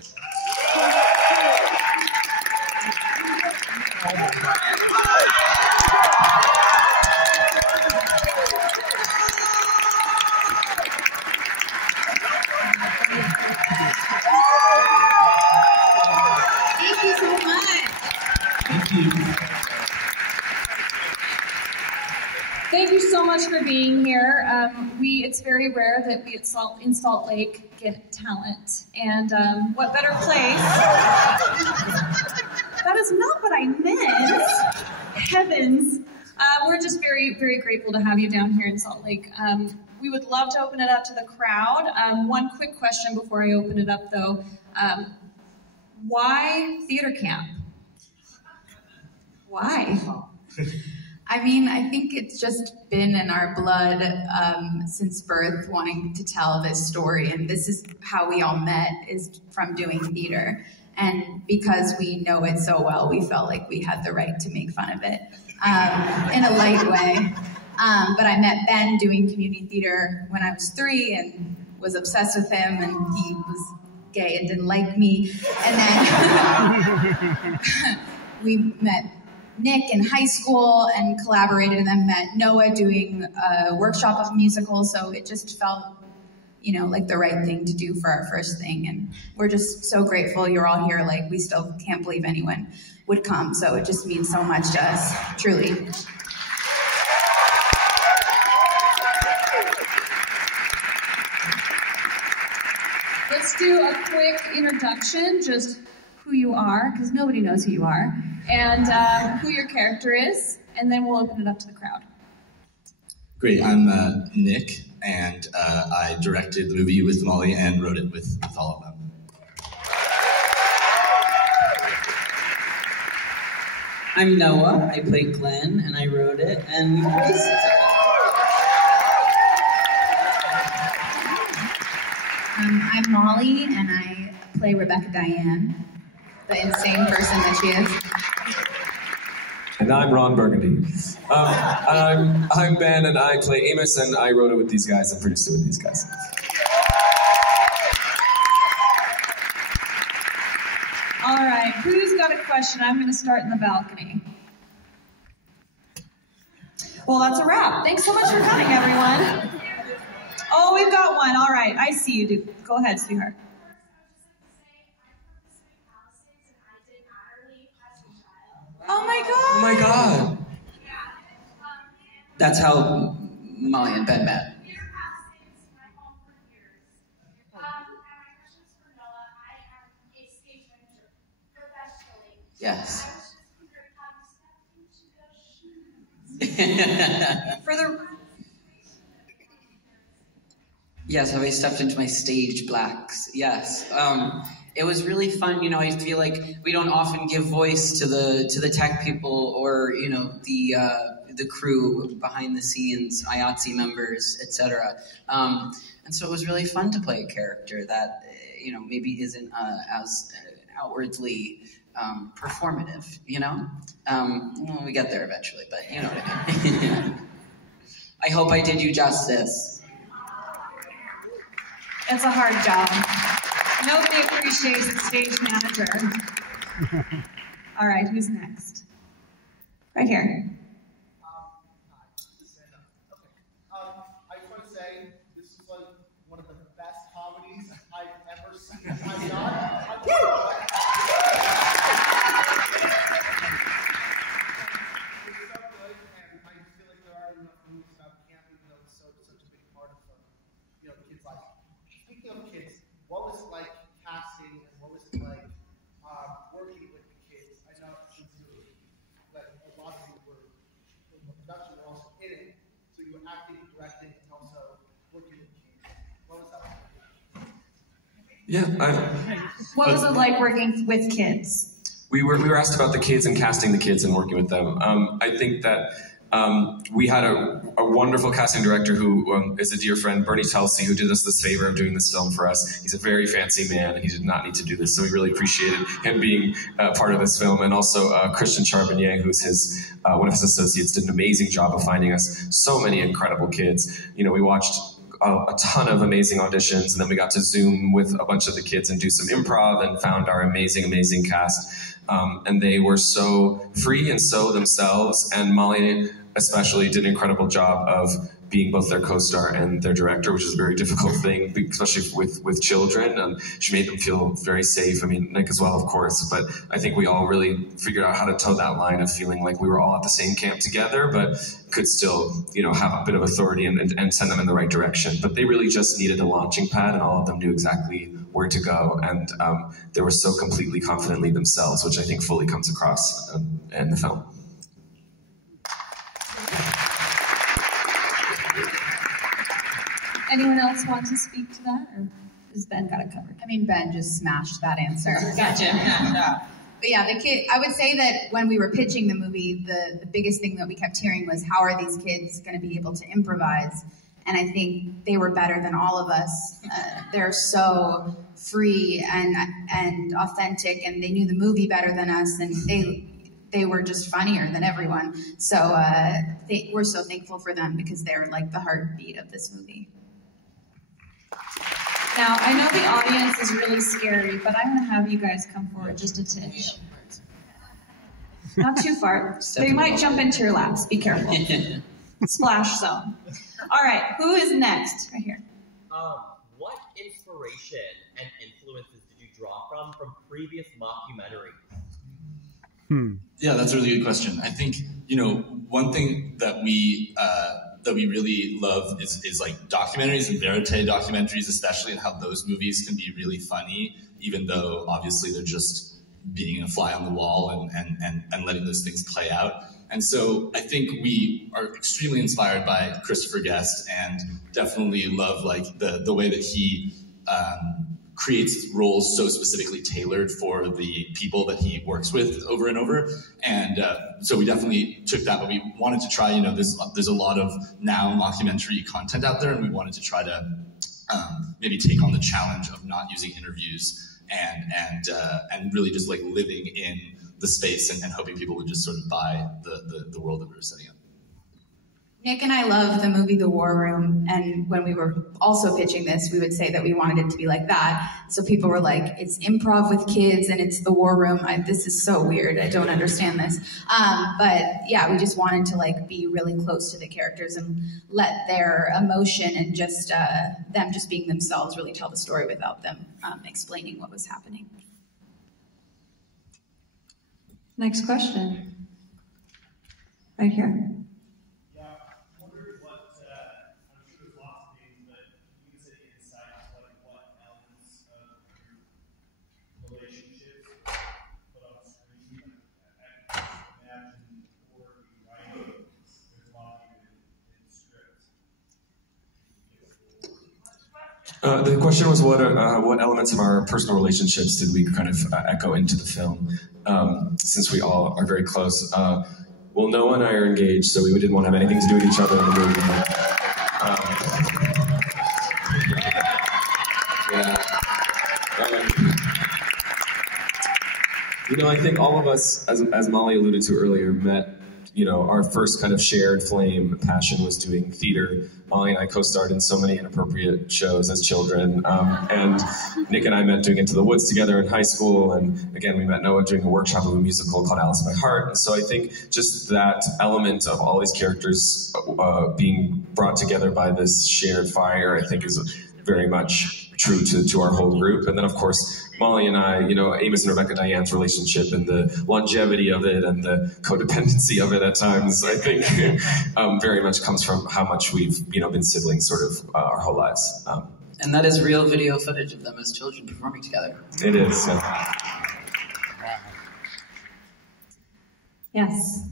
Thank you so much. Thank you. Thank you so much for being here. It's very rare that we in Salt Lake get talent. And what better place? That is not what I meant. Heavens. We're just very, very grateful to have you down here in Salt Lake. We would love to open it up to the crowd. One quick question before I open it up, though. Why theater camp? Why? I mean, I think it's just been in our blood since birth, wanting to tell this story. And this is how we all met, is from doing theater. And because we know it so well, we felt like we had the right to make fun of it in a light way. But I met Ben doing community theater when I was 3 and was obsessed with him, and he was gay and didn't like me. And then we met Nick in high school and collaborated, and then met Noah doing a workshop of a musical. So it just felt, you know, like the right thing to do for our first thing. And we're just so grateful you're all here. Like, we still can't believe anyone would come. So it just means so much to us, truly. Let's do a quick introduction, just who you are, because nobody knows who you are, and who your character is, and then we'll open it up to the crowd. Great, I'm Nick, and I directed the movie with Molly and wrote it with all of them. I'm Noah, I played Glenn, and I wrote it, and we produced it. I'm Molly, and I play Rebecca Diane, the insane person that she is. And I'm Ron Burgundy. I'm Ben, and I play Amos, and I wrote it with these guys and produced it with these guys. All right, who's got a question? I'm going to start in the balcony. Well, that's a wrap. Thanks so much for coming, everyone. Oh, we've got one. All right, I see you. Do. Go ahead, sweetheart. Oh my God. Oh my God. That's how Molly and Ben met. Yes. For the... Yes, have I stepped into my stage blacks? Yes. It was really fun. You know, I feel like we don't often give voice to the tech people or, you know, the crew behind the scenes, IATSE members, etc. And so it was really fun to play a character that, you know, maybe isn't as outwardly performative, you know? Well, we get there eventually, but you know what I mean. I hope I did you justice. It's a hard job. Nobody appreciates a stage manager. All right, who's next? Right here. I just want to say this is like one of the best comedies I've ever seen in my life. What was it like casting, and what was it like working with the kids? I know since you were, like, a lot of you were in the production, were also in it, so you were acting, directing, and also working with kids. What was that like? Yeah. What was it like working with kids? We were asked about the kids and casting the kids and working with them. I think that we had a wonderful casting director who is a dear friend, Bernie Telsey, who did us this favor of doing this film for us. He's a very fancy man, and he did not need to do this, so we really appreciated him being part of this film. And also Christian Charbonnier, who's one of his associates, did an amazing job of finding us so many incredible kids. You know, we watched a ton of amazing auditions, and then we got to Zoom with a bunch of the kids and do some improv and found our amazing, amazing cast. And they were so free and so themselves, and Molly especially did an incredible job of being both their co-star and their director, which is a very difficult thing, especially with children. She made them feel very safe. I mean, Nick as well, of course, but I think we all really figured out how to toe that line of feeling like we were all at the same camp together, but could still, have a bit of authority and send them in the right direction. But they really just needed a launching pad, and all of them knew exactly where to go. And they were so completely confidently themselves, which I think fully comes across in the film. Anyone else want to speak to that, or has Ben got it covered? I mean, Ben just smashed that answer. Gotcha. But yeah, the kid. I would say that when we were pitching the movie, the biggest thing that we kept hearing was, how are these kids going to be able to improvise? And I think they were better than all of us. They're so free and authentic, and they knew the movie better than us, and they were just funnier than everyone. So we're so thankful for them, because they're like the heartbeat of this movie. Now, I know the audience is really scary, but I'm going to have you guys come forward just a titch. Not too far. They might jump into your laps. Be careful. Splash zone. All right, who is next? Right here. What inspiration and influences did you draw from previous mockumentaries? Yeah, that's a really good question. I think, one thing that we really love is like documentaries and verite documentaries, especially, and how those movies can be really funny, even though obviously they're just being a fly on the wall and letting those things play out. And so I think we are extremely inspired by Christopher Guest, and definitely love like the way that he creates roles so specifically tailored for the people that he works with over and over. And so we definitely took that, but we wanted to try, there's a lot of now mockumentary content out there, and we wanted to try to maybe take on the challenge of not using interviews and really just like living in the space and hoping people would just sort of buy the world that we were setting up. Nick and I love the movie The War Room, and when we were also pitching this, we would say that we wanted it to be like that. So people were like, it's improv with kids and it's The War Room. This is so weird. I don't understand this. But yeah, we just wanted to like be really close to the characters and let their emotion and just them just being themselves really tell the story without them explaining what was happening. Next question. Right here. The question was what elements of our personal relationships did we kind of echo into the film, since we all are very close. Well, Noah and I are engaged, so we didn't want to have anything to do with each other in the movie. I think all of us, as Molly alluded to earlier, met. Our first kind of shared flame passion was doing theater. Molly and I co-starred in so many inappropriate shows as children. And Nick and I met doing Into the Woods together in high school. And again, we met Noah doing a workshop of a musical called Alice in My Heart. And so I think just that element of all these characters being brought together by this shared fire, I think is very much true to our whole group. And then, of course, Molly and I, Amos and Rebecca Diane's relationship and the longevity of it and the codependency of it at times, I think very much comes from how much we've, been siblings sort of our whole lives. And that is real video footage of them as children performing together. It is. Yeah. Yes.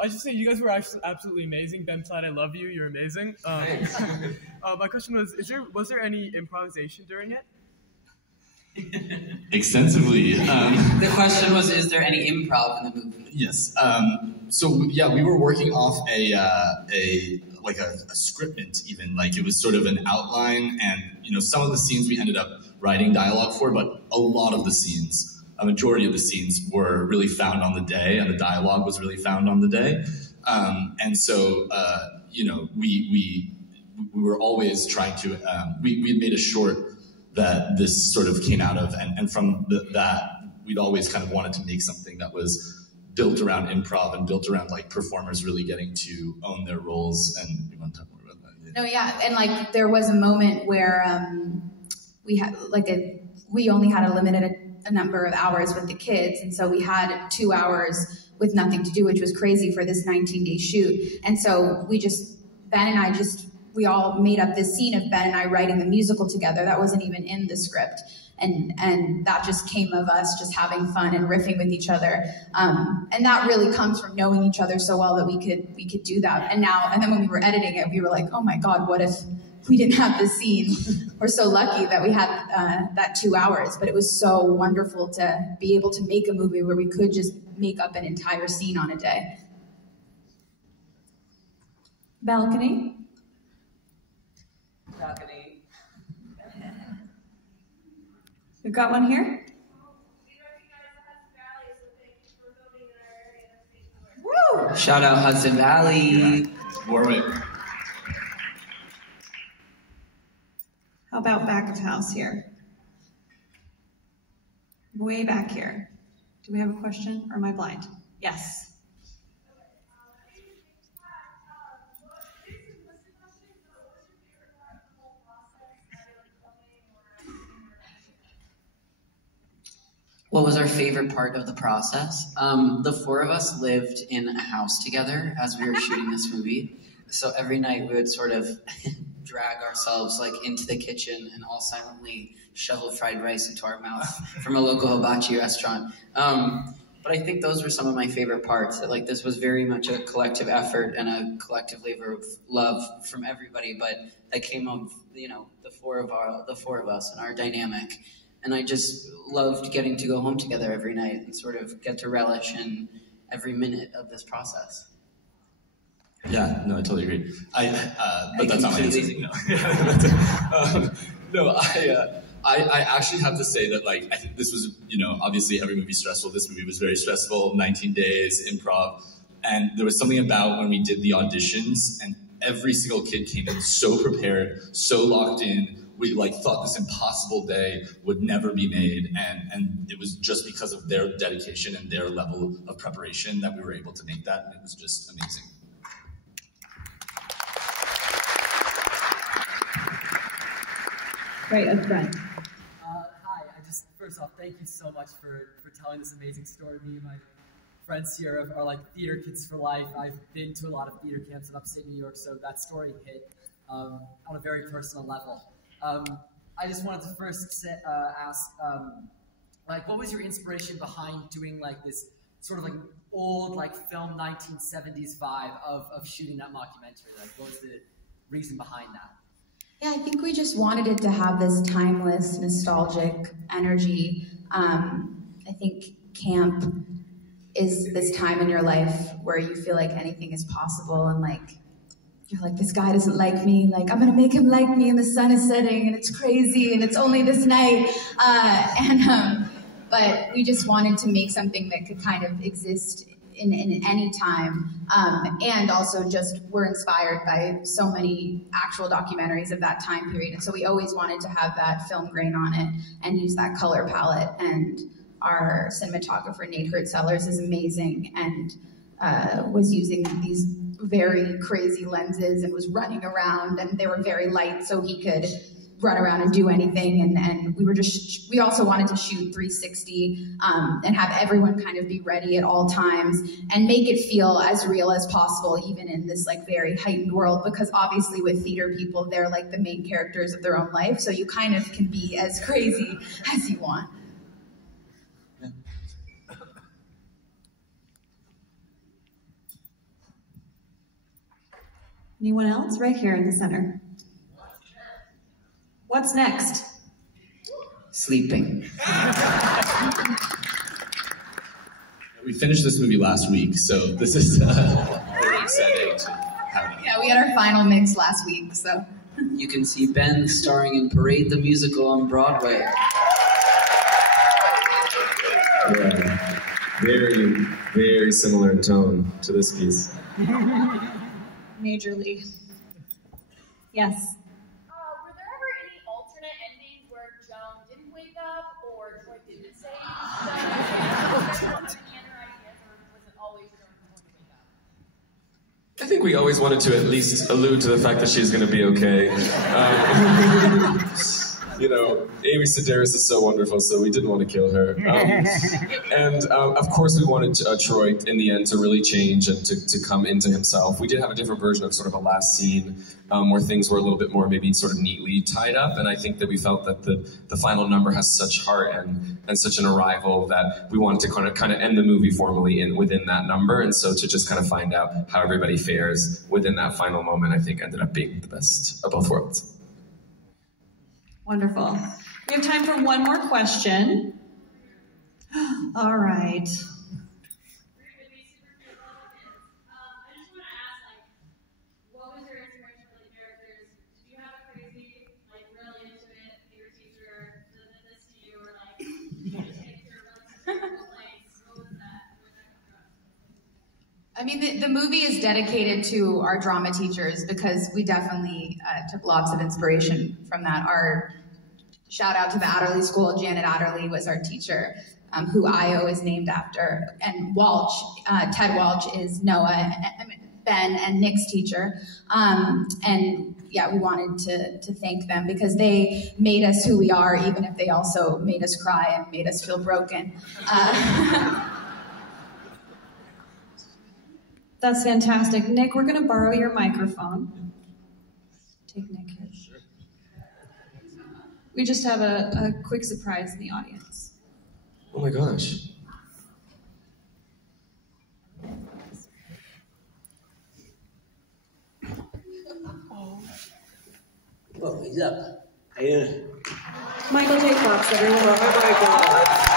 I just say you guys were absolutely amazing. Ben Platt, I love you. You're amazing. My question was there any improvisation during it? Extensively. The question was, is there any improv in the movie? Yes. We were working off a scriptment even. Like it was sort of an outline, and some of the scenes we ended up writing dialogue for, but a lot of the scenes, a majority of the scenes were really found on the day, and the dialogue was really found on the day. We we were always trying to, we had made a short that this sort of came out of, and from that, we'd always kind of wanted to make something that was built around improv and built around like performers really getting to own their roles. And you want to talk more about that? Yeah. No, yeah, and like there was a moment where we had like we only had a limited number of hours with the kids, and so we had 2 hours with nothing to do, which was crazy for this 19-day shoot. And so Ben and I we all made up this scene of Ben and I writing the musical together. That wasn't even in the script. And that just came of us just having fun and riffing with each other. And that really comes from knowing each other so well that we could do that. And then when we were editing it, we were like, oh my God, what if we didn't have this scene? We're so lucky that we had that 2 hours, but it was so wonderful to be able to make a movie where we could just make up an entire scene on a day. Balcony. Balcony. We've got one here. Woo! Shout out Hudson Valley. Warwick. How about back of house here? Way back here. Do we have a question, or am I blind? Yes. What was our favorite part of the process? The four of us lived in a house together as we were shooting this movie. So every night we would sort of drag ourselves like into the kitchen and all silently shovel fried rice into our mouth from a local hibachi restaurant. But I think those were some of my favorite parts. That like this was very much a collective effort and a collective labor of love from everybody. But that came of the four of us and our dynamic. And I just loved getting to go home together every night and sort of get to relish in every minute of this process. Yeah, no, I totally agree. But that's not my answer. No, I actually have to say that, like, I think this was, obviously every movie's stressful. This movie was very stressful, 19 days, improv. And there was something about when we did the auditions and every single kid came in so prepared, so locked in. We thought this impossible day would never be made, and it was just because of their dedication and their level of preparation that we were able to make that, and it was just amazing. Right up front. Hi, first off, thank you so much for telling this amazing story. Me and my friends here are like theater kids for life. I've been to a lot of theater camps in upstate New York, so that story hit on a very personal level. I just wanted to first ask, what was your inspiration behind doing this sort of old film 1970s vibe of shooting that mockumentary? What was the reason behind that? Yeah, I think we just wanted it to have this timeless, nostalgic energy. I think camp is this time in your life where you feel like anything is possible and you're like, this guy doesn't like me. I'm going to make him like me, and the sun is setting, and it's crazy, and it's only this night. But we just wanted to make something that could kind of exist in any time. And also just we're inspired by so many actual documentaries of that time period. And so we always wanted to have that film grain on it and use that color palette. And our cinematographer, Nate Hertzellers, is amazing and was using these very crazy lenses and was running around, and they were very light so he could run around and do anything. And we also wanted to shoot 360 and have everyone kind of be ready at all times and make it feel as real as possible, even in this very heightened world, because obviously with theater people, they're the main characters of their own life. So you kind of can be as crazy as you want. Anyone else? Right here in the center. What's next? Sleeping. We finished this movie last week, so this is very exciting to have. Yeah, we had our final mix last week, so. You can see Ben starring in Parade the Musical on Broadway. Yeah, very, very similar in tone to this piece. Majorly. Yes. Were there ever any alternate endings where Joan didn't wake up or Troy didn't save the ideas, or was it always Joan going to wake up? I think we always wanted to at least allude to the fact that she's going to be okay. You know, Amy Sedaris is so wonderful, so we didn't want to kill her. And of course we wanted Troy, in the end, to really change and to come into himself. We did have a different version of sort of a last scene where things were a little bit more maybe sort of neatly tied up, and I think that we felt that the final number has such heart and such an arrival that we wanted to kind of end the movie formally within that number, and so to just kind of find out how everybody fares within that final moment, I think ended up being the best of both worlds. Wonderful. We have time for one more question. All right. I mean, the movie is dedicated to our drama teachers because we definitely took lots of inspiration from that. Our shout out to the Adderley School. Janet Adderley was our teacher, who IO is named after. And Walsh, Ted Walsh is Noah, Ben, and Nick's teacher. And yeah, we wanted to thank them because they made us who we are, even if they also made us cry and made us feel broken. That's fantastic. Nick, we're going to borrow your microphone. Take Nick here. Sure. We just have a quick surprise in the audience. Oh my gosh. Oh, he's up. Yeah. Michael J. Fox, everyone. Oh my God.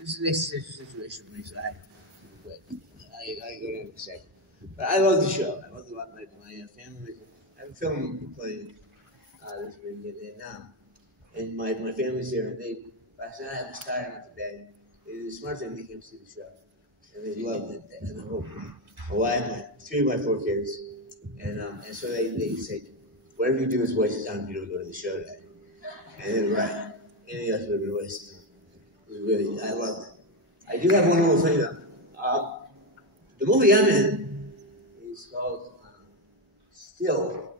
This is the next situation for me, so I go down in a second. But I love the show. I love my family. I'm filming playing this movie now, and my family's here, and last night I was tired and went to bed. They did the smart thing, they came to see the show, and they loved it. And the whole, my wife, three of my four kids, and so they said, whatever you do is waste of time if you don't go to the show today. And they were right. Anything else would have been a waste of time. It was really, I loved it. I do have one little thing though. The movie I'm in is called Still.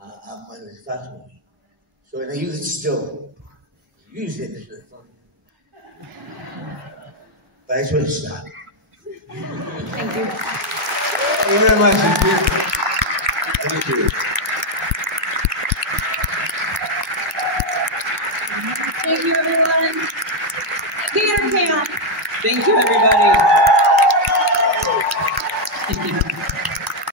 I'm playing this Fox movie. So when I use it still, use it, it's really fun. But I just want to stop. Thank you. Thank you very much. Thank you. Thank you, everyone. Theater camp. Thank you, everybody.